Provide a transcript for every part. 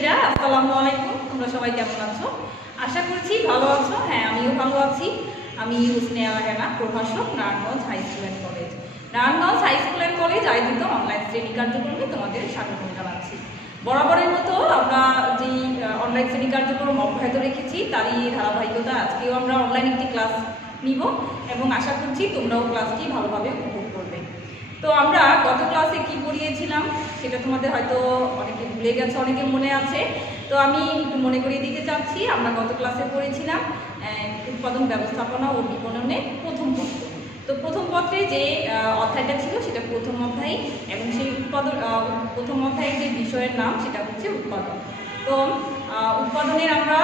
শিক্ষার্থীরা আসসালামু আলাইকুম। তোমরা সবাই কেমন আছো? আশা করছি ভালো আছো। হ্যাঁ, আমিও ভালো আছি। আমি হুসনিয়া রাহেনা, প্রভাষক, Narayanganj high school and college. Narayanganj high school and college আয়োজিত অনলাইন শ্রেণী কার্যক্রমে তোমাদের স্বাগত জানাচ্ছি। বরাবরের মতো আমরা যেই অনলাইন শ্রেণী কার্যক্রম অব্যাহত রেখেছি তারই ধারাবাহিকতা আজকেও আমরা অনলাইন একটি ক্লাস নিব এবং আশা করছি তোমরাও ক্লাসটি ভালোভাবে উপভোগ করবে। তো আমরা গত ক্লাসে কি পড়িয়েছিলাম সেটা তোমাদের হয়তো অনেকে ভুলে গেছে, অনেকে মনে আছে। তো আমি একটু মনে করিয়ে দিতে চাচ্ছি, আমরা গত ক্লাসে পড়েছিলাম উৎপাদন ব্যবস্থাপনা ও বিপণনের প্রথম পত্র। তো প্রথম পত্রে যে অধ্যায়টা ছিল সেটা প্রথম অধ্যায় এবং সেই প্রথম অধ্যায়ের যে বিষয়ের নাম সেটা হচ্ছে উৎপাদন। তো উৎপাদনের আমরা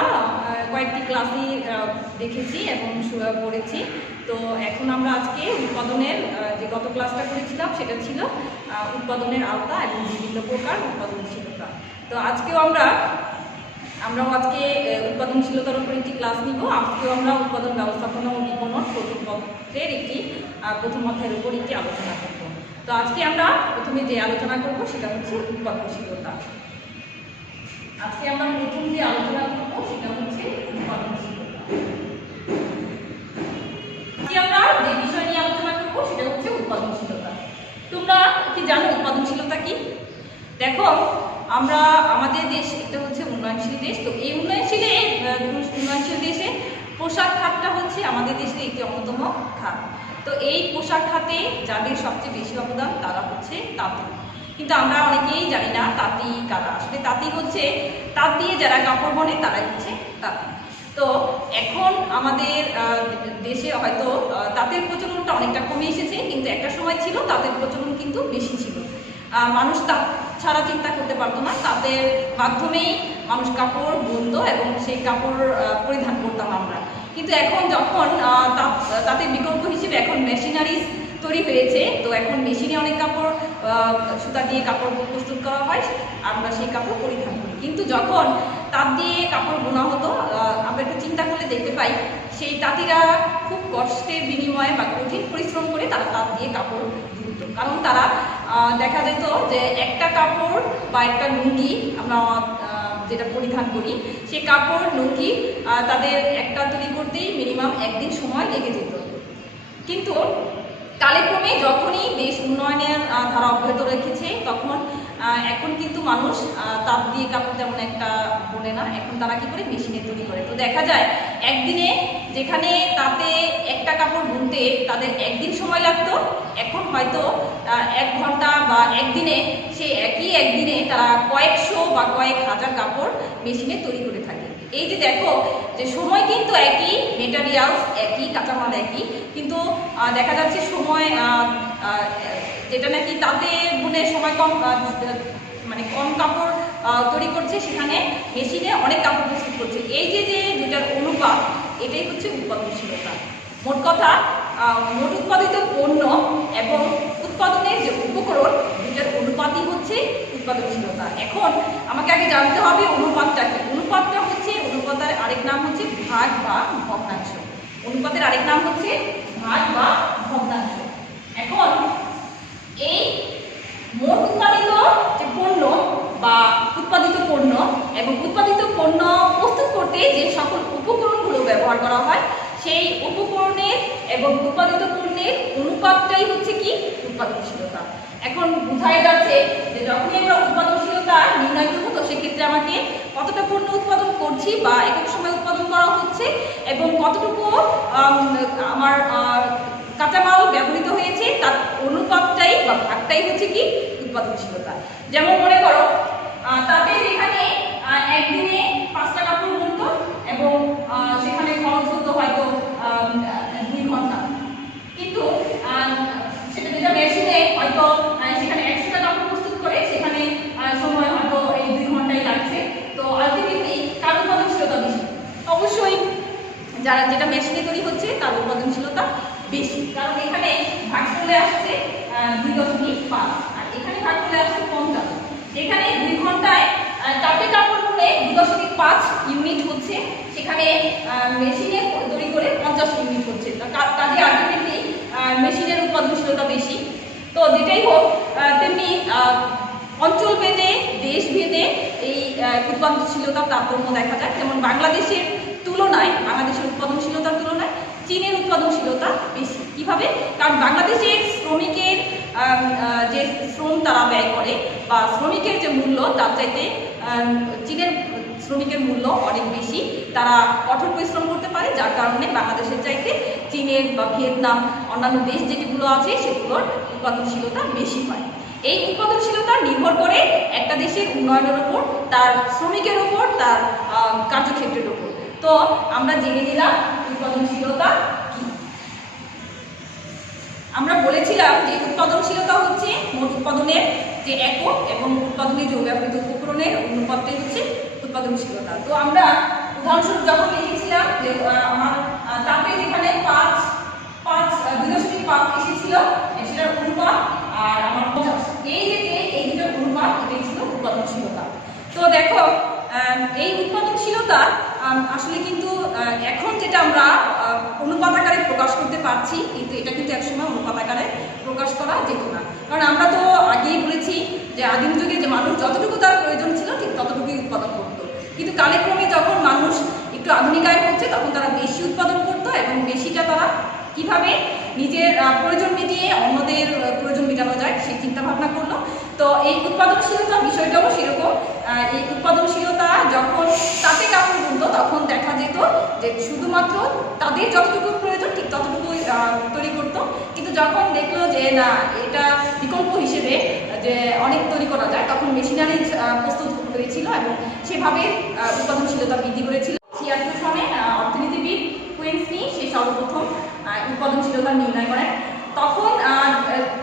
কয়েকটি ক্লাসই দেখেছি এবং পড়েছি। তো এখন আমরা আজকে উৎপাদনের যে গত ক্লাসটা করেছিলাম সেটা ছিল উৎপাদনের আওতা এবং বিভিন্ন প্রকার উৎপাদনশীলতা। তো আজকেও আমরাও আজকে উৎপাদনশীলতার উপর একটি ক্লাস নিব। আজকেও আমরা উৎপাদন ব্যবস্থাপনা ও বিপণন প্রথম পত্রের একটি প্রথম অধ্যায়ের উপর একটি আলোচনা করব। তো আজকে আমরা প্রথমে যে আলোচনা করব সেটা হচ্ছে উৎপাদনশীলতা। আজকে আমরা প্রথম যে আলোচনা করব সেটা হচ্ছে উৎপাদনশীলতা। আমরা যে বিষয় নিয়ে আলোচনা করব সেটা হচ্ছে উৎপাদনশীলতা। তোমরা কি জানো উৎপাদনশীলতা কি? দেখো, আমাদের দেশ এটা হচ্ছে উন্নয়নশীল দেশ। তো এই উন্নয়নশীল দেশে পোশাক খাতটা হচ্ছে আমাদের দেশের একটি অন্যতম খাত। তো এই পোশাক খাতে যাদের সবচেয়ে বেশি অবদান তারা হচ্ছে তাঁতি। কিন্তু আমরা অনেকেই জানি না তাঁতি কারা। আসলে তাঁতি হচ্ছে তাঁত দিয়ে যারা কাপড় বনে তারাই হচ্ছে তাঁতি। তো এখন আমাদের দেশে হয়তো তাঁতের প্রচলনটা অনেকটা কমে এসেছে, কিন্তু একটা সময় ছিল তাঁতের প্রচলন কিন্তু বেশি ছিল। মানুষ তাঁত ছাড়া চিন্তা করতে পারতো না। তাঁতের মাধ্যমেই মানুষ কাপড় বুনতো এবং সেই কাপড় পরিধান করতাম আমরা। কিন্তু এখন যখন তাঁতের বিকল্প হিসেবে এখন মেশিনারিজ তৈরি হয়েছে, তো এখন মেশিনে অনেক কাপড় সুতা দিয়ে কাপড় প্রস্তুত করা হয়, আমরা সেই কাপড় পরিধান করি। কিন্তু যখন তাঁত দিয়ে কাপড় বোনা হতো, আমরা একটু চিন্তা করলে দেখতে পাই সেই তাঁতিরা খুব কষ্টের বিনিময়ে বা কঠিন পরিশ্রম করে তারা তাঁত দিয়ে কাপড় বুনত। কারণ তারা দেখা যেত যে একটা কাপড় বা একটা লুঙ্গি আমরা যেটা পরিধান করি, সেই কাপড় লুঙ্গি তাদের একটা তৈরি করতেই মিনিমাম একদিন সময় লেগে যেত। কিন্তু কালেক্রমে যখনই দেশ উন্নয়নের ধারা অব্যাহত রেখেছে তখন এখন কিন্তু মানুষ তাঁত দিয়ে কাপড় তেমন একটা বোনে না, এখন তারা কি করে মেশিনে তৈরি করে। তো দেখা যায় একদিনে যেখানে তাতে একটা কাপড় বুনতে তাদের একদিন সময় লাগতো, এখন হয়তো 1 ঘন্টা বা একদিনে সেই একদিনে তারা কয়েকশো বা কয়েক হাজার কাপড় মেশিনে তৈরি করে থাকে। এই যে দেখো যে সময় কিন্তু একই, মেটেরিয়ালস একই, কাঁচামাল একই, কিন্তু দেখা যাচ্ছে সময় যেটা নাকি তাতে বুনে সময় কম মানে কম কাপড় তৈরি করছে, সেখানে মেশিনে অনেক কাপড় প্রস্তুত করছে। এই যে দুটার অনুপাত, এটাই হচ্ছে উৎপাদনশীলতা। মোট কথা মোট উৎপাদিত পণ্য এবং উৎপাদনের যে উপকরণ দুটার অনুপাতই হচ্ছে উৎপাদনশীলতা। এখন আমাকে আগে জানতে হবে অনুপাতটা কি। অনুপাতটা হচ্ছে, অনুপাতের আরেক নাম হচ্ছে ভাগ বা ভগ্নাংশ। অনুপাতের আরেক নাম হচ্ছে ভাগ বা ভগ্নাংশ। এখন এই মোট উৎপাদিত যে পণ্য বা উৎপাদিত পণ্য এবং উৎপাদিত পণ্য প্রস্তুত করতে যে সকল উপকরণগুলো ব্যবহার করা হয়, সেই উপকরণের এবং উৎপাদিত পণ্যের অনুপাতটাই হচ্ছে কি উৎপাদনশীলতা। এখন বোঝাই যাচ্ছে যে যখনই আমরা উৎপাদনশীলতা নির্ণয় করবো, তো সেক্ষেত্রে আমাকে কতটা পণ্য উৎপাদন করছি বা একক সময় উৎপাদন করা হচ্ছে এবং কতটুকু আমার কাঁচামাল ব্যবহৃত হয়েছে তার অনুপাতটাই বা ভাগটাই হচ্ছে কি উৎপাদনশীলতা। যেমন মনে করো তাদের এখানে একদিনে 5টা কাপড় বুনতো এবং সেখানে খরচ হতো হয়তো 2 ঘন্টা, কিন্তু সেটা যেটা মেশিনে হয়তো সেখানে 100টা কাপড় প্রস্তুত করে সেখানে সময় হয়তো এই 2 ঘন্টাই লাগছে। তো আলটিমেটলি কার উৎপাদনশীলতা বেশি? অবশ্যই যেটা মেশিনে তৈরি হচ্ছে তার উৎপাদনশীলতা বেশি, কারণ এখানে ভাগ চলে আসছে 2.5 আর এখানে ভাগ চলে আসছে 50। যেখানে 2 ঘন্টায় তাতে কাপড় বুনে 2.5 ইউনিট হচ্ছে, সেখানে মেশিনে তৈরি করে 50 ইউনিট হচ্ছে। কাজে আলটিমেটলি মেশিনের উৎপাদনশীলতা বেশি। তো যেটাই হোক, তেমনি অঞ্চল ভেদে, দেশ ভেদে এই উৎপাদনশীলতার তারতম্য দেখা যায়। যেমন বাংলাদেশের উৎপাদনশীলতার তুলনায় চীনের উৎপাদনশীলতা বেশি। কিভাবে? কারণ বাংলাদেশের শ্রমিকের যে শ্রম তারা ব্যয় করে বা শ্রমিকের যে মূল্য তার চাইতে চীনের শ্রমিকের মূল্য অনেক বেশি। তারা কঠোর পরিশ্রম করতে পারে, যার কারণে বাংলাদেশের চাইতে চীনের বা ভিয়েতনাম অন্যান্য দেশ যেগুলো আছে সেগুলোর উৎপাদনশীলতা বেশি হয়। এই উৎপাদনশীলতা নির্ভর করে একটা দেশের উন্নয়নের উপর, তার শ্রমিকের উপর, তার কার্যক্ষেত্রের উপর। তো আমরা জেনে নিলাম উৎপাদনশীলতা কি। আমরা বলেছিলাম যে উৎপাদনশীলতা হচ্ছে মোট উৎপাদনের যে একক এবং উৎপাদনের যে ব্যবহৃত উপকরণের অনুপাতে হচ্ছে উৎপাদনশীলতা। তো আমরা উদাহরণস্বরূপ যখন লিখেছিলাম যে আমার তাপে যেখানে 2.5 এসেছিল সেটার অনুপাত আর আমার 50, এই দুটোর অনুপাত এটাই ছিল উৎপাদনশীলতা। তো দেখো এই উৎপাদনশীলতা আসলে কিন্তু এখন যেটা আমরা অনুপাত আকারে প্রকাশ করতে পারছি, কিন্তু এটা কিন্তু একসময় অনুপাত আকারে প্রকাশ করা যেত না। কারণ আমরা তো আগেই বলেছি যে আদিম যুগে যে মানুষ যতটুকু তার প্রয়োজন ছিল ঠিক ততটুকুই উৎপাদন করতো, কিন্তু কালেক্রমে যখন মানুষ একটু আধুনিকায়ন হচ্ছে তখন তারা বেশি উৎপাদন করতো এবং বেশিটা তারা কিভাবে নিজের প্রয়োজন মিটিয়ে অন্যদের প্রয়োজন মেটানো যায় সেই চিন্তা ভাবনা করলো। তো এই উৎপাদনশীলতা বিষয়টাও সেরকম। এই উৎপাদনশীলতা যখন তাতে কাপড় বুনতো তখন দেখা যেত যে শুধুমাত্র তাদের যতটুকু প্রয়োজন ঠিক ততটুকুই তৈরি করতো, কিন্তু যখন দেখলো যে না এটা বিকল্প হিসেবে যে অনেক তৈরি করা যায় তখন মেশিনারি প্রস্তুত হয়েছিল এবং সেভাবে উৎপাদনশীলতা বৃদ্ধি করেছিল। 76 সনে অর্থনীতিবিদ কুইন্সনি সে সর্বপ্রথম উৎপাদনশীলতা নির্ণয় করেন।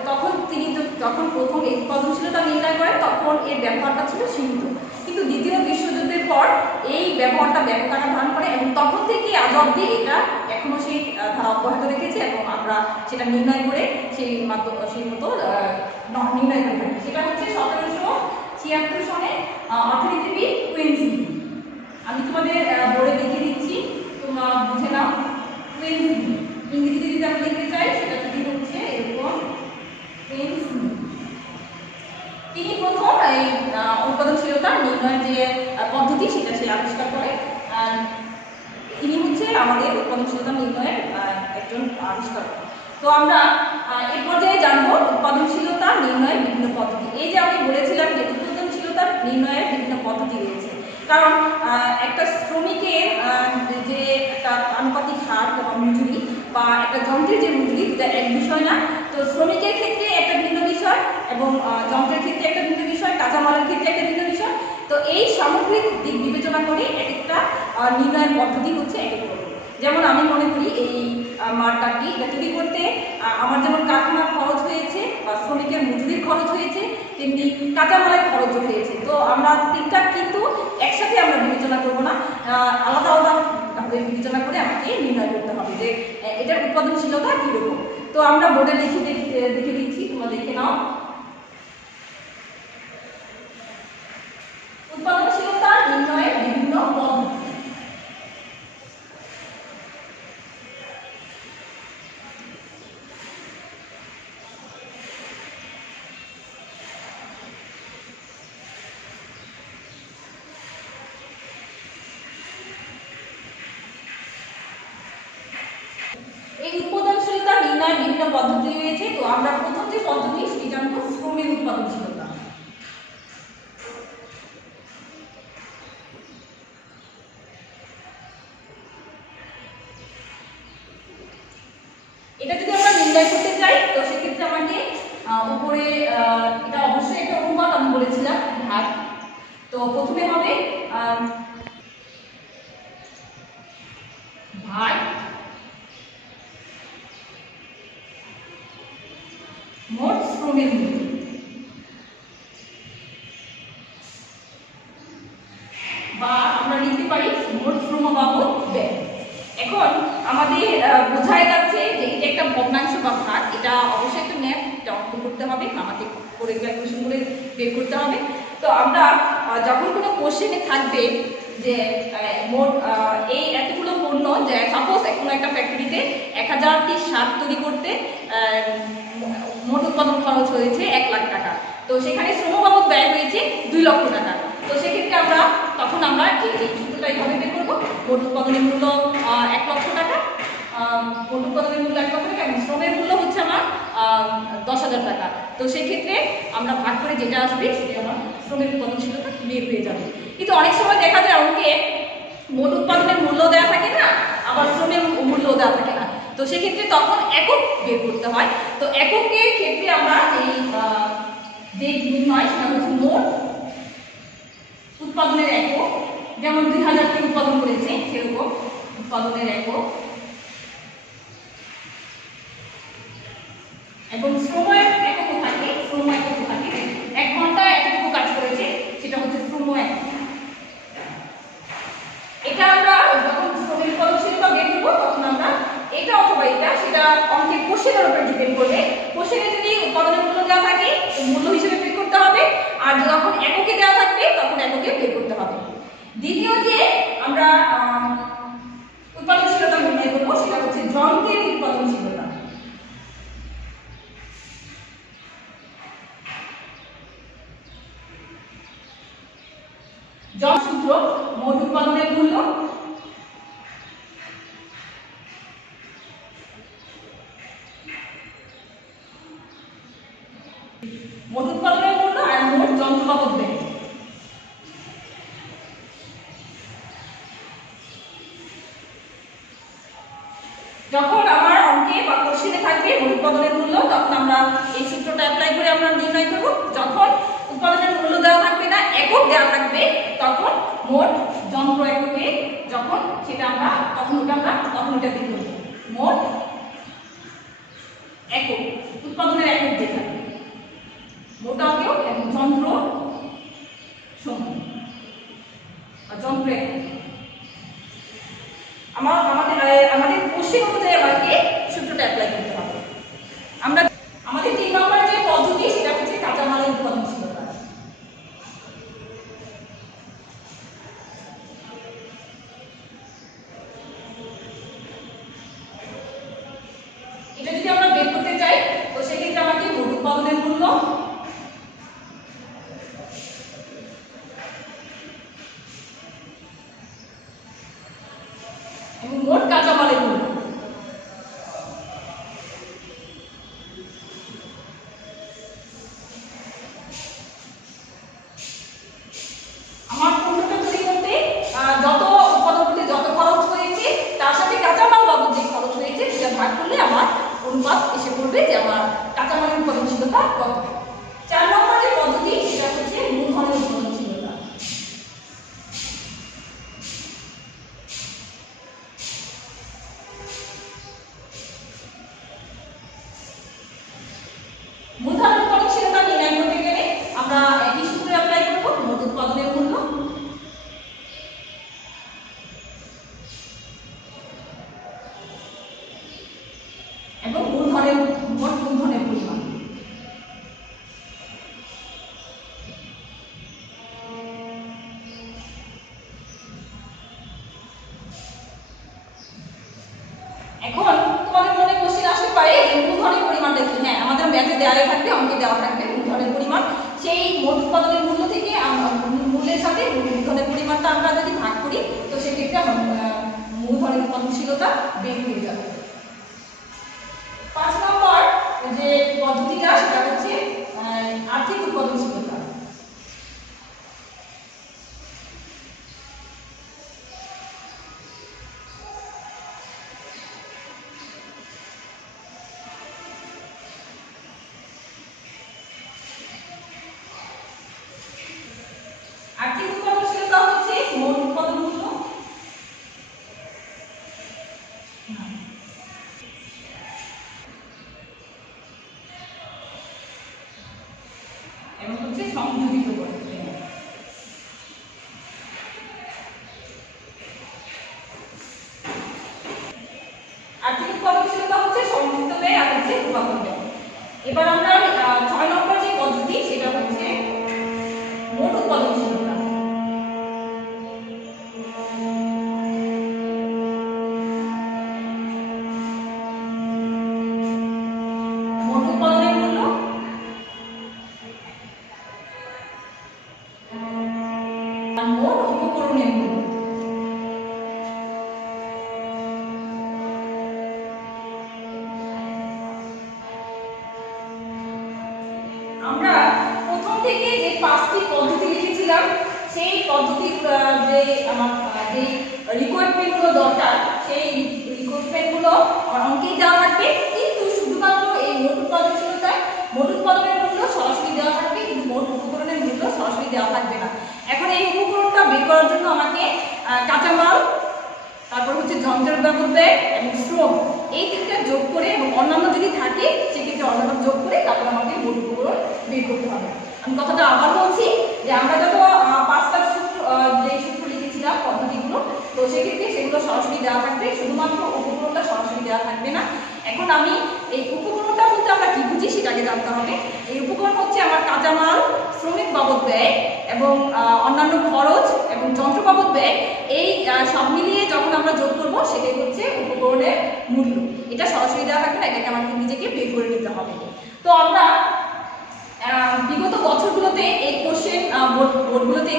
তখন তিনি যখন প্রথম এই উৎপাদনশীলতা নির্ণয় করেন তখন এর ব্যবহারটা ছিল সীমিত, কিন্তু দ্বিতীয় বিশ্বযুদ্ধের পর এই ব্যবহারটা ব্যাপক আকার ধারণ করে এবং তখন থেকে আজ অবধি এটা এখনো সেই ধারা অব্যাহত রেখেছে এবং আমরা সেটা নির্ণয় করে সেই মতো নির্ণয় করে থাকি। সেটা হচ্ছে 1776 সনে অর্থনীতিবিদ কুইন্সনি। আমি তোমাদের বোর্ডে দেখিয়ে দিচ্ছি, তোমরা বুঝে নাও। কুইন্সনি ইংরেজিতে যদি আমরা লিখতে চাই সেটা যদি হচ্ছে এরকম কুইন্সনি। তিনি প্রথম এই উৎপাদনশীলতা নির্ণয়ের যে পদ্ধতি সেটা সে আবিষ্কার করে। তিনি হচ্ছে আমাদের উৎপাদনশীলতা নির্ণয়ের একজন আবিষ্কারক। তো আমরা এই পর্যায়ে জানবো উৎপাদনশীলতা নির্ণয়ের বিভিন্ন পদ্ধতি। এই যে আমি বলেছিলাম যে উৎপাদনশীলতা নির্ণয়ের বিভিন্ন পদ্ধতি রয়েছে, কারণ একটা শ্রমিকের যে একটা আনুপাতিক হার বা মজুরি বা একটা যন্ত্রের যে মজুরি এটা এক বিষয় না। তো শ্রমিকের ক্ষেত্রে একটা ভিন্ন বিষয় এবং যন্ত্রের ক্ষেত্রে একটা ভিন্ন বিষয়, কাঁচামালের ক্ষেত্রে একটা ভিন্ন বিষয়। তো এই সামগ্রিক দিক বিবেচনা করে এক একটা নির্ণয়ের পদ্ধতি হচ্ছে এক এক রকম। যেমন আমি মনে করি এই মার্কারটি এটা তৈরি করতে আমার যেমন কারখানার খরচ হয়েছে বা শ্রমিকের মজুরির খরচ হয়েছে, তেমনি কাঁচামালের খরচ হয়েছে। তো আমরা তিনটা কিন্তু একসাথে আমরা বিবেচনা করবো না, আলাদা আলাদাভাবে বিবেচনা করে আমাকে নির্ণয় করতে হবে যে এটার উৎপাদনশীলতা কীরকম। তো আমরা বোর্ডে দেখে দিচ্ছি, তোমরা দেখে নাও। উৎপাদনশীলতা নির্ণয়ের বিভিন্ন পদ্ধতি। এই উৎপাদনশীলতা নির্ণয়ের বিভিন্ন পদ্ধতি রয়েছে। তো আমরা প্রথম যে পদ্ধতি সেটি জানবো শ্রমের উৎপাদনশীলতা। এটা যদি আমরা নির্ণয় করতে চাই তো সেক্ষেত্রে আমাকে উপরে এটা অবশ্যই একটা অনুপাত আমি বলেছিলাম ভাগ। তো প্রথমে হবে ভাগ মোট শ্রমের মূল্য বা আমরা লিখতে পারি মোট শ্রম বাবদ ব্যয়। এখন আমাদের বোঝাই যাচ্ছে যে এটা একটা ভগ্নাংশ বা ভাগ, এটা অবশ্যই একটা ম্যাথ, এটা অঙ্ক করতে হবে, আমাকে করে ক্যালকুলেশন করে বের করতে হবে। তো আমরা যখন কোনো কোশ্চেনে থাকবে যে মোট এই এতগুলো পণ্য, যে সাপোজ কোনো একটা ফ্যাক্টরিতে 1000টি শার্ট তৈরি করতে মোট উৎপাদন খরচ হয়েছে 1 লাখ টাকা, তো সেখানে শ্রম বাবদ ব্যয় হয়েছে 2 লক্ষ টাকা। তো সেক্ষেত্রে আমরা কি এই সূত্রটা এইভাবে বের করবো, মোট উৎপাদনের মূল্য 1 লক্ষ টাকা, মোট উৎপাদনের মূল্য 1 লক্ষ টাকা এবং শ্রমের মূল্য হচ্ছে আমার 10,000 টাকা। তো সেক্ষেত্রে আমরা ভাগ করে যেটা আসবে সেটা আমার শ্রমের উৎপাদনশীলতা বের হয়ে যাবে। কিন্তু অনেক সময় দেখা যায় অঙ্কে মোট উৎপাদনের মূল্য দেওয়া থাকে না, আবার শ্রমের মূল্য দেওয়া থাকে না, তো সেক্ষেত্রে তখন একক বের করতে হয়। তো এককের ক্ষেত্রে আমরা এই যে নির্ণয় সেটা হচ্ছে মোট উৎপাদনের একক, যেমন 2000 কে উৎপাদন করেছে সেরকম উৎপাদনের একক, এবং সময়ের এককও থাকে, শ্রম এককও থাকে। 1 ঘন্টায় এতটুকু কাজ করেছে সেটা হচ্ছে শ্রম একক। এটা আমরা যখন শ্রমের উৎপাদনশীলতা বের করবো তখন আমরা এটা অথবা এটা সেটা অঙ্কের কোশ্চেনের উপর ডিপেন্ড করবে। কোশ্চেনে যদি উৎপাদনের মূল্য দেওয়া থাকে মূল্য হিসেবে বের করতে হবে, আর যখন এককে দেওয়া থাকবে তখন এককে বের করতে হবে। দ্বিতীয় যে আমরা উৎপাদনশীলতা নির্ণয় করবো সেটা হচ্ছে যন্ত্রের উৎপাদনশীলতা। সূত্র মোট উৎপাদনের মূল্য মোট উৎপাদনের মূল্য আর মোট যন্ত্রবাবদ ব্যয়। যখন আমার অঙ্কে বা কোশ্চেনে থাকবে মোট উৎপাদনের মূল্য তখন আমরা এই সূত্রটা অ্যাপ্লাই করে আমরা নির্ণয় করব। যখন উৎপাদনের মূল্য দেওয়া থাকবে না, একক দেওয়া থাকবে, তখন মোট যন্ত্র এককে যখন সেটা আমরা তখন ওটা বের করব। মোট একক উৎপাদনের একক যে থাকবে মোট একক এবং যন্ত্র সমূহ বা যন্ত্র একক। আমাদের কোশ্চেন অনুযায়ী আমাকে সূত্রটা অ্যাপ্লাই করতে হবে। আমরা আমাদের 3 নম্বর যে পদ্ধতি সেটা হচ্ছে কাঁচামালের উৎপাদনশীলতা। এটা যদি আমরা বের করতে চাই তো সেক্ষেত্রে আমাকে মোট উৎপাদনের মূল্য এবং মোট কাঁচামালের মূল্য আমার পণ্যটা তৈরি করতে যত উৎপাদন করতে যত খরচ হয়েছে তার সাথে কাঁচামাল বাবদ যে খরচ হয়েছে সেটা ভাগ করলে আমার অনুপাত এসে পড়বে যে আমার কাঁচামালের উৎপাদনশীলতা কত। 4 নম্বর যে পদ্ধতি সেটা হচ্ছে মূলধনের উৎপাদনশীলতা। মূলধনের উৎপাদনশীলতা নির্ণয় করতে গেলে আমরা একই সূত্র অ্যাপ্লাই করব। মোট উৎপাদনের মূল্য এবং মূলধনের মোট মূলধনের পরিমাণ। এখন তোমাদের মনে কোশ্চেন আসতে পারে যে মূলধনের পরিমাণটা কি। হ্যাঁ, আমাদের ম্যাথে দেওয়া থাকবে, অঙ্কে দেওয়া থাকবে মূলধনের পরিমাণ। সেই মোট উৎপাদনের মূল্য থেকে মূল্যের সাথে মূলধনের পরিমাণটা আমরা যদি ভাগ করি তো সেক্ষেত্রে মূলধনের উৎপাদনশীলতা বের হয়ে যাবে। 5 নম্বর যে পদ্ধতিটা সেটা হচ্ছে আর্থিক উৎপাদনশীলতা। আর্থিক উৎপাদনশীলতা হচ্ছে মোট উৎপাদন মূল্য এবং হচ্ছে সংযোজিত করে। আর্থিক উৎপাদনশীলতা হচ্ছে সংযুক্ত ব্যয় আর হচ্ছে উৎপাদন ব্যয়। এবার আমরা 6 নম্বর যে পদ্ধতি সেটা হচ্ছে মোট উৎপাদনশীলতা। মোট উৎপাদনের মূল্য আর মোট উপকরণের মূল্য। সেই পদ্ধতির যে আমার যে রিকোয়ারমেন্টগুলো দরকার সেই রিকোয়ারমেন্টগুলো আমার অঙ্কেই দেওয়া থাকবে, কিন্তু শুধুমাত্র এই মোট উৎপাদনশীলতায় মোট উৎপাদনের মূল্য সরাসরি দেওয়া থাকবে, কিন্তু মোট উপকরণের মূল্য সরাসরি দেওয়া থাকবে না। এখন এই উপকরণটা বের করার জন্য আমাকে কাঁচামাল, তারপর হচ্ছে যন্ত্রের বাবদ ব্যয় এবং শ্রম, এই তিনটা যোগ করে এবং অন্যান্য যদি থাকে সেক্ষেত্রে অন্যান্য যোগ করে তারপর আমাকে মোট উপকরণ বের করতে হবে। আমি কথাটা আবার বলছি যে আমরা যত 5টা সূত্র যে সূত্র লিখেছিলাম পদ্ধতিগুলো, তো সেক্ষেত্রে সেগুলো সরাসরি দেওয়া থাকবে, শুধুমাত্র উপকরণটা সরাসরি দেওয়া থাকবে না। এখন আমি এই উপকরণটা বলতে আমরা কি বুঝি সেটাকে জানতে হবে। এই উপকরণ হচ্ছে আমার কাঁচামাল, শ্রমিক বাবদ ব্যয় এবং অন্যান্য খরচ এবং যন্ত্র বাবদ ব্যয়, এই সব মিলিয়ে যখন আমরা যোগ করবো সেটাই হচ্ছে উপকরণের মূল্য। এটা সরাসরি দেওয়া থাকবে না, এটাকে আমাকে নিজেকে বের করে নিতে হবে। তো আমরা বিগত বছরগুলোতে এই কোশ্চেন বোর্ডগুলোতে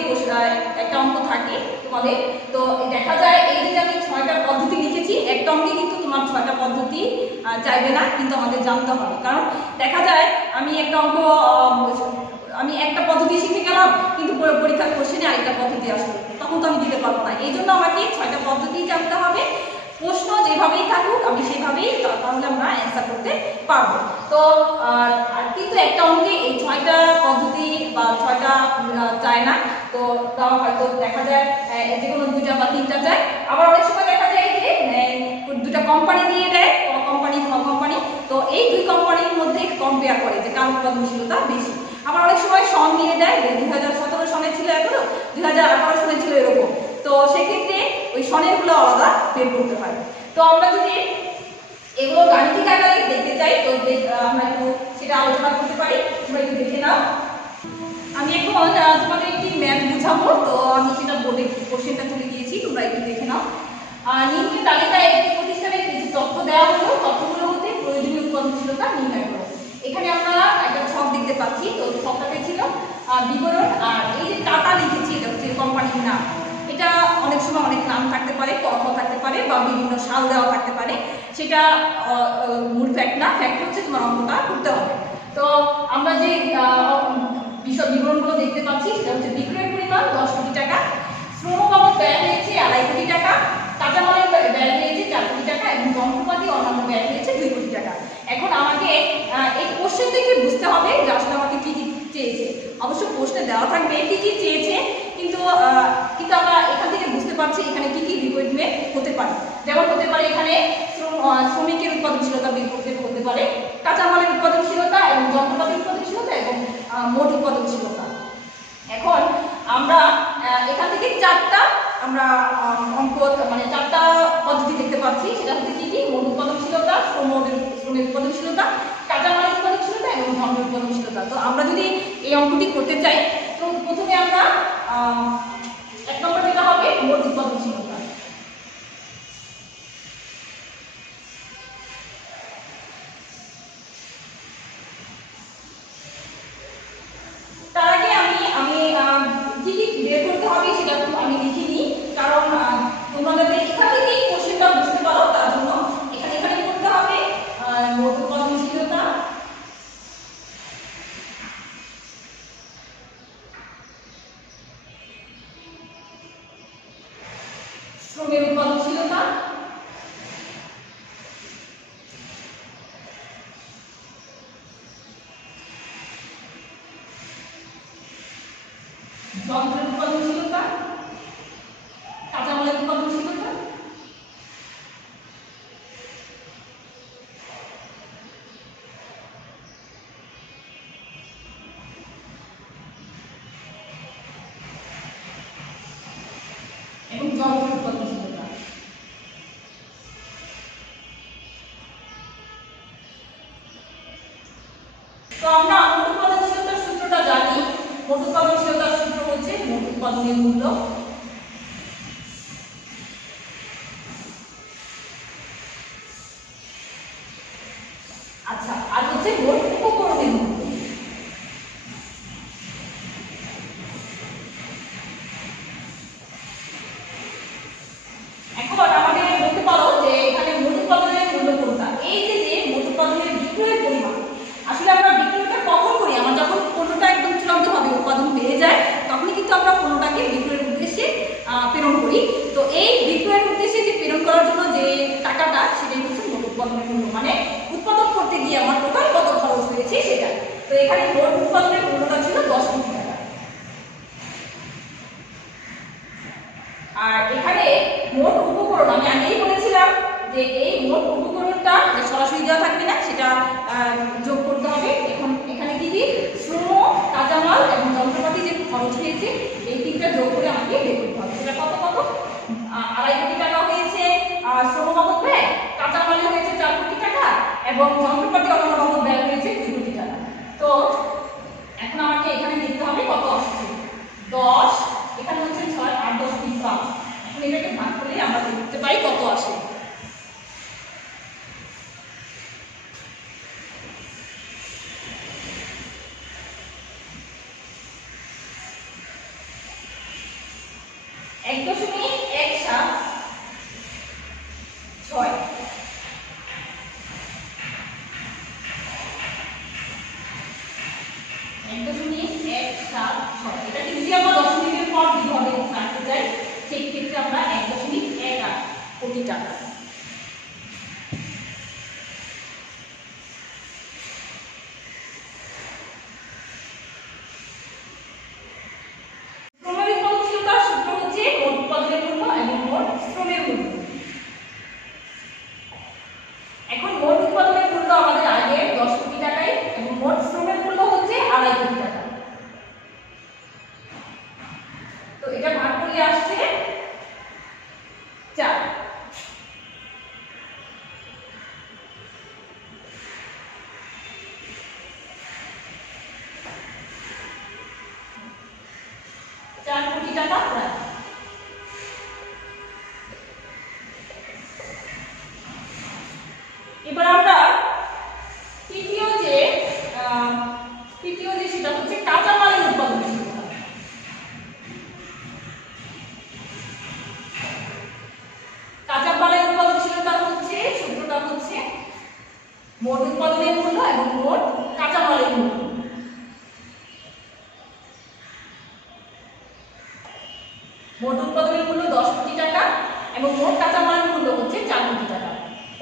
একটা অঙ্ক থাকে তোমাদের, তো দেখা যায় এই যে আমি 6টা পদ্ধতি লিখেছি, একটা অঙ্কে কিন্তু তোমার 6টা পদ্ধতি চাইবে না, কিন্তু আমাদের জানতে হবে। কারণ দেখা যায় আমি একটা অঙ্ক আমি একটা পদ্ধতি শিখে গেলাম, কিন্তু পরীক্ষার কোশ্চেনে আরেকটা পদ্ধতি আসলো, তখন তো আমি দিতে পারবো না। এই জন্য আমাকে 6টা পদ্ধতি জানতে হবে, প্রশ্ন যেভাবেই থাকুক আমি সেভাবেই, তাহলে আমরা অ্যান্সার করতে পারবো। তো কিন্তু একটা অঙ্কে এই 6টা পদ্ধতি বা 6টা চায় না, তো হয়তো দেখা যায় যে কোনো 2টা বা 3টা চায়। আবার অনেক সময় দেখা যায় যে 2টা কোম্পানি দিয়ে দেয়, কোম্পানি কোম্পানি, তো এই 2 কোম্পানির মধ্যে কম্পেয়ার করে যে কার উৎপাদনশীলতা বেশি। আবার অনেক সময় সন দিয়ে দেয়, 2017 সনে ছিল এগুলো, 2018 সনে ছিল এরকম, তো সেক্ষেত্রে ওই সনেরগুলো আলাদা বের করতে হয়। তো আমরা যদি এগুলো গাণিতিক আকারে দেখতে চাই, তো আমরা একটু সেটা আলোচনা করতে পারি, তোমরা একটু দেখে নাও। আমি এখন তোমাদের একটি ম্যাথ বুঝাবো, তো আমি সেটা বোর্ডে কোশ্চেনটা তুলে দিয়েছি, তোমরা একটু দেখে নাও। নিম্নের তালিকায় একটি প্রতিষ্ঠানের কিছু তথ্য দেওয়া হলো, তথ্যগুলো হতে প্রয়োজনীয় উৎপাদনশীলতা নির্ণয় করো। এখানে আমরা একটা ছক দেখতে পাচ্ছি, তো ছকটাতে ছিল বিবরণ, আর এই যে টাটা লিখেছি এটা হচ্ছে কোম্পানির নাম। এটা অনেক সময় অনেক নাম থাকতে পারে, তথ্য থাকতে পারে বা বিভিন্ন সাল দেওয়া থাকতে পারে, সেটা মূল ফ্যাক্ট না, ফ্যাক্ট হচ্ছে তোমার অঙ্কটা করতে হবে। তো আমরা যে বিষয় বিবরণগুলো দেখতে পাচ্ছি সেটা হচ্ছে বিক্রয়ের পরিমাণ 10 কোটি টাকা, শ্রম বাবদ ব্যয় হয়েছে 2.5 কোটি টাকা, কাঁচামালের ব্যয় হয়েছে 4 কোটি টাকা এবং যন্ত্রপাতি অন্যান্য ব্যয় হয়েছে 2 কোটি টাকা। এখন আমাকে এই কোশ্চেন থেকে বুঝতে হবে যে আসলে আমাকে কি কি চেয়েছে। অবশ্য প্রশ্নে দেওয়া থাকবে কি কি চেয়েছে, কিন্তু আমরা এখান থেকে বুঝতে পারছি এখানে কি কি রিকোয়ারমেন্ট হতে পারে। যেমন হতে পারে এখানে শ্রমিকের উৎপাদনশীলতা বের করতে হতে পারে, কাঁচামালের উৎপাদনশীলতা এবং যন্ত্রপাতির উৎপাদনশীলতা এবং মোট উৎপাদনশীলতা। এখন আমরা এখান থেকে 4টা আমরা অঙ্ক মানে 4টা পদ্ধতি দেখতে পাচ্ছি, সেটা হচ্ছে কি কি, মোট উৎপাদনশীলতা, শ্রমের উৎপাদনশীলতা, কাঁচামালের উৎপাদনশীলতা এবং যন্ত্রের উৎপাদনশীলতা। তো আমরা যদি এই অঙ্কটি করতে চাই, তো প্রথমে আমরা 1 নম্বর যেটা হবে মোট উৎপাদনশীলতা। তার আগে আমি কি কি বের করতে হবে সেটা আমি লিখে নিই, কারণ তোমরা যাতে এখান থেকেই কোশ্চেনটা বুঝতে পারো তার জন্য এখানে করতে হবে মোট উৎপাদনশীলতা, শ্রমের উৎপাদনশীলতা, যন্ত্রের উৎপাদনশীলতা, কাঁচামালের উৎপাদনশীলতা এবং যন্ত্রের উৎপাদনশীলতা। তো আমরা মোট উৎপাদনশীলতার সূত্রটা জানি। মোট উৎপাদনশীলতার সূত্র হচ্ছে মোট উৎপাদনের মূল্য। আচ্ছা, আর হচ্ছে মোট উপকরণের মূল্য। এখন আমাদের বলতে পারো যে এখানে মোট উৎপাদনের মূল্য কোনটা। এই যে মোট উৎপাদনের বিক্রয়ের পরিমাণ, আসলে আমরা বিক্রয়টা কখন করি? আমরা যখন পণ্যটা একদম চূড়ান্তভাবে উৎপাদন হয়ে যায় তখনই কিন্তু আমরা পণ্যটাকে এখানে মোট উৎপাদনের মূল্যটা ছিল 10 কোটি টাকা। আর এখানে মোট উপকরণ আমি আগেই বলেছিলাম যে এই মোট উপকরণটা সরাসরি দেওয়া থাকবে না, সেটা যোগ করতে হবে। এখন এখানে কি কি শ্রম, কাঁচামাল এবং যন্ত্রপাতি যে খরচ হয়েছে এই তিনটা যোগ করে আমাকে বের করতে হবে। সেটা কত কত? 2.5 কোটি টাকা হয়েছে শ্রম বাবদ ব্যয়, কাঁচামালে হয়েছে 4 কোটি টাকা এবং যন্ত্রপাতি অন্যান্য বাবদ ব্যয় হয়েছে 2 কোটি টাকা। তো এখন আমাকে এখানে দেখতে হবে কত আসছে। 10 এখানে হচ্ছে 6 8 10 3 5। এখন এটাকে ভাগ করলে আমরা দেখতে পাই কত আসে। এক দশমিক 176 এটাকে যদি আমরা দশমিকের পর বিভাগে রাখতে চাই সেই ক্ষেত্রে আমরা 1.18 কোটি টাকা। শ্রমের উৎপাদনশীলতার সূত্র হচ্ছে মোট উৎপাদনের মূল্য এবং মোট শ্রমের মূল্য। এখন মোট উৎপাদনের মূল্য আমাদের আগে 10 কোটি টাকায় এবং মোট শ্রমের মূল্য হচ্ছে 2.5 কোটি টাকা। তো এটা ভাগ করলে আসছে 4। কোটি টাকা প্রায়। এবার আমরা তৃতীয় যে সেটা হচ্ছে কাঁচামালের উৎপাদনশীলতা। কাঁচামালের উৎপাদনশীলতা হচ্ছে সূত্রটা হচ্ছে মোট উৎপাদনের মূল্য এবং মোট কাঁচামালের মূল্য। মোট উৎপাদনের মূল্য 10 কোটি টাকা এবং মোট কাঁচামালের মূল্য হচ্ছে 4 কোটি টাকা।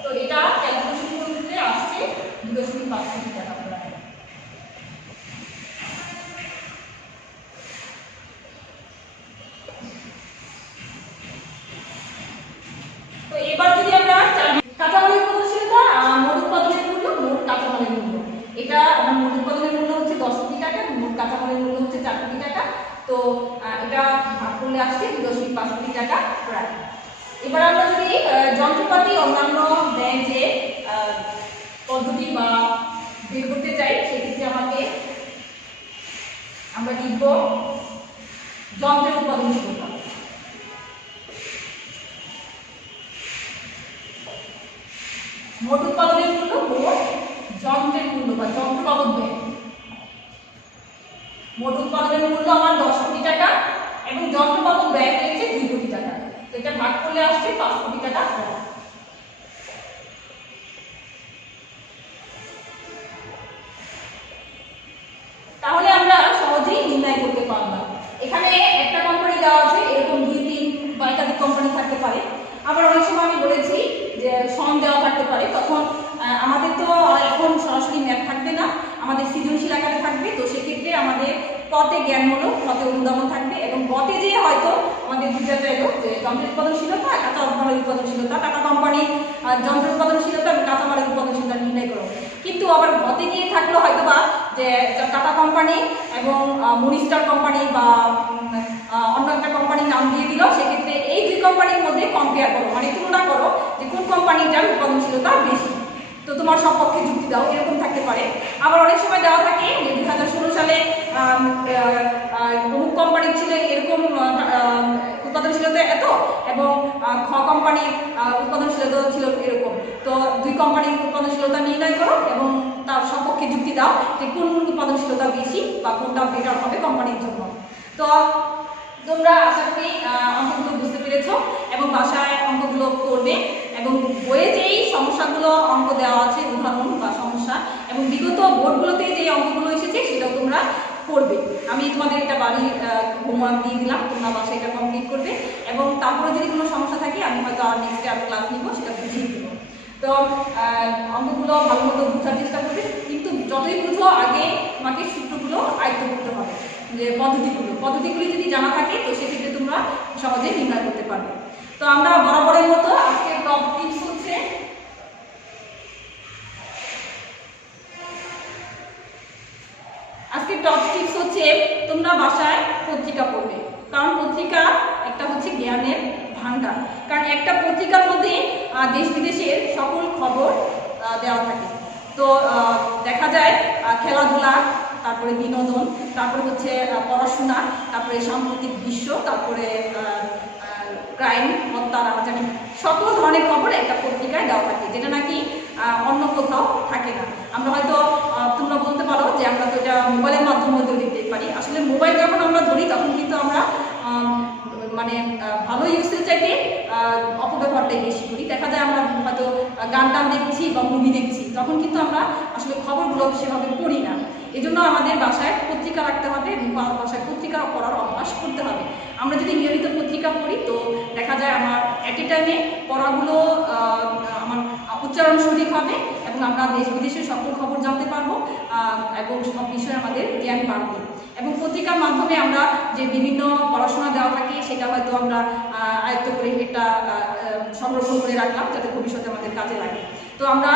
তো এটা ক্যালকুলেশন করতে আসছে 2.5 কোটি টাকা প্রায়। তো এবার যদি আমরা কাঁচামালের উৎপাদনশীলতা, মোট উৎপাদনের মূল্য, মোট কাঁচামালের মূল্য, এটা আমার মোট উৎপাদনের মূল্য হচ্ছে 10 কোটি টাকা, মোট কাঁচামালের মূল্য হচ্ছে 4 কোটি টাকা। তো এটা ভাগ করলে আসছে 2.5 কোটি টাকা প্রায়। এবার আমরা যদি যন্ত্রপাতি অন্যান্য ব্যয় যে পদ্ধতি বা বের করতে চাই সেক্ষেত্রে আমরা লিখব যন্ত্রের উৎপাদনশীলতা। মোট উৎপাদনের মূল্য, মোট যন্ত্রের মূল্য বা যন্ত্র বাবদ ব্যয়। মোট উৎপাদনের মূল্য আমার 10 কোটি টাকা এবং যন্ত্র বাবদ ব্যয় হয়েছে 2 কোটি টাকা। তো এটা ভাগ করলে আসছে 5 কোটি টাকা। তাহলে আমরা সহজেই নির্ণয় করতে পারলাম। এখানে একটা কোম্পানি দেওয়া আছে, এরকম 2 3 বা একাধিক কোম্পানি থাকতে পারে। আবার অনেক সময় আমি বলেছি যে সম দেওয়া থাকতে পারে, তখন আমাদের তো এখন সরাসরি ম্যাথ থাকবে না, আমাদের সৃজনশীল আকারে থাকবে। তো সেক্ষেত্রে আমাদের কতে জ্ঞানমূলক, কতে অনুধাবন থাকবে এবং গতে যে হয়তো আমাদের বুঝতে চাইলো যে যন্ত্রের উৎপাদনশীলতা, কাঁচামালের উৎপাদনশীলতা, টাটা কোম্পানির যন্ত্র উৎপাদনশীলতা এবং কাঁচামালের উৎপাদনশীলতা নির্ণয় করো। কিন্তু আবার গতে গিয়ে থাকলো হয়তোবা যে টাটা কোম্পানি এবং মনিস্টার কোম্পানি বা অন্য একটা কোম্পানির নাম দিয়ে দিল। সেক্ষেত্রে এই 2 কোম্পানির মধ্যে কম্পেয়ার করো, মানে তুলনা করো যে কোন কোম্পানিটার উৎপাদনশীলতা বেশি। তো তোমার সবপক্ষে যুক্তি দাও, এরকম থাকতে পারে। আবার অনেক সময় দেওয়া থাকে যে 2016 সালে অমুক কোম্পানির ছিল এরকম উৎপাদনশীলতা এত এবং খ কোম্পানির উৎপাদনশীলতা ছিল এরকম। তো 2 কোম্পানির উৎপাদনশীলতা নির্ণয় করো এবং তার সপক্ষে যুক্তি দাও যে কোন উৎপাদনশীলতা বেশি বা কোনটা বেটার হবে কোম্পানির জন্য। তো তোমরা আশা করি অঙ্কগুলো বুঝতে পেরেছ এবং বাসায় অঙ্কগুলো করবে এবং বইয়ে যেই সমস্যাগুলো অঙ্ক দেওয়া আছে, উদাহরণ বা সমস্যা এবং বিগত বোর্ডগুলোতে যে অঙ্কগুলো এসেছে সেটাও তোমরা করবে। আমি তোমাদের এটা বাড়ির হোমওয়ার্ক দিয়ে দিলাম, তোমরা বাসায় এটা কমপ্লিট করবে এবং তারপরে যদি কোনো সমস্যা থাকে আমি হয়তো আর নেক্সটে ক্লাস নিব, সেটা বুঝিয়ে দেবো। তো তো অঙ্কগুলো ভালো মতো বোঝার চেষ্টা করবে, কিন্তু যতই বুঝো আগে তোমাকে সূত্রগুলো আয়ত্ত করতে হবে, যে পদ্ধতিগুলি যদি জানা থাকে তো সেক্ষেত্রে তোমরা সহজে নির্ণয় করতে পারবে। তো আমরা বরাবরের মতো আজকে টপ টিপস হচ্ছে তোমরা বাসায় পত্রিকা পড়বে, কারণ পত্রিকা একটা হচ্ছে জ্ঞানের ভান্ডার। কারণ একটা পত্রিকার মধ্যে দেশ বিদেশের সকল খবর দেওয়া থাকে। তো দেখা যায় খেলাধুলা, তারপরে বিনোদন, তারপরে হচ্ছে পড়াশোনা, তারপরে সাম্প্রতিক বিশ্ব, তারপরে ক্রাইম, হত্যা, রাহাজানি, সকল ধরনের খবর একটা পত্রিকায় দেওয়া থাকে, যেটা নাকি অন্য কোথাও থাকে না। আমরা হয়তো তোমরা বলতে পারো যে আমরা তো এটা মোবাইলের মাধ্যমে দেখতে পারি। আসলে মোবাইল যখন আমরা ধরি তখন কিন্তু আমরা মানে ভালো ইউজের চাইতে অপব্যবহারটাই বেশি করি। দেখা যায় আমরা হয়তো গান টান দেখছি বা মুভি দেখছি, তখন কিন্তু আমরা আসলে খবরগুলো সেভাবে পড়ি না। এই জন্য আমাদের বাসায় পত্রিকা রাখতে হবে এবং বাসায় পত্রিকা পড়ার অভ্যাস করতে হবে। আমরা যদি নিয়মিত পত্রিকা পড়ি তো দেখা যায় আমার অ্যাট এ টাইমে পড়াগুলো আমার উচ্চারণ সঠিক হবে এবং আমরা দেশ বিদেশের সকল খবর জানতে পারবো এবং সব বিষয়ে আমাদের জ্ঞান বাড়বে। এবং পত্রিকার মাধ্যমে আমরা যে বিভিন্ন পড়াশোনা দেওয়া থাকে সেটা হয়তো আমরা আয়ত্ত করে একটা সংরক্ষণ করে রাখলাম, যাতে ভবিষ্যতে আমাদের কাজে লাগে। তো আমরা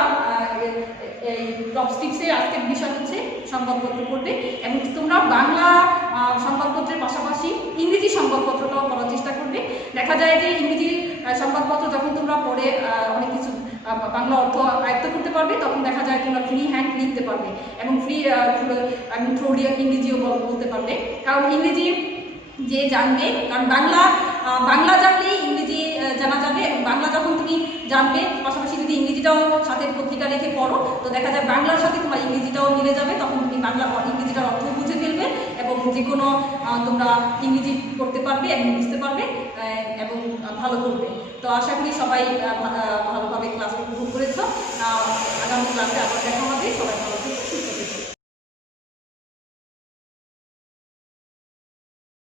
এই টপ টিপসের আজকের বিষয় হচ্ছে সংবাদপত্র পড়বে, এবং তোমরা বাংলা সংবাদপত্রের পাশাপাশি ইংরেজি সংবাদপত্রটাও পড়ার চেষ্টা করবে। দেখা যায় যে ইংরেজি সংবাদপত্র যখন তোমরা পড়ে অনেক কিছু বাংলা অর্থ আয়ত্ত করতে পারবে, তখন দেখা যায় তোমরা ফ্রি হ্যান্ড লিখতে পারবে এবং থ্রোডিয়া ইংরেজিও বলতে পারবে। কারণ ইংরেজি যে জানবে, কারণ বাংলা জানলেই ইংরেজি জানা যাবে, এবং বাংলা যখন তুমি জানবে পাশাপাশি যদি ইংরেজিটাও সাথে পত্রিকা রেখে পড়ো তো দেখা যায় বাংলার সাথে তোমার ইংরেজিটাও মিলে যাবে। তখন তুমি ইংরেজিটার অর্থ বুঝে ফেলবে এবং যে কোনো তোমরা ইংরেজি পড়তে পারবে এবং বুঝতে পারবে এবং ভালো করবে। তো আশা করি সবাই ভালোভাবে ক্লাস উপভোগ করেছো। আগামী ক্লাসে আবার দেখা হবে। সবাই ভালো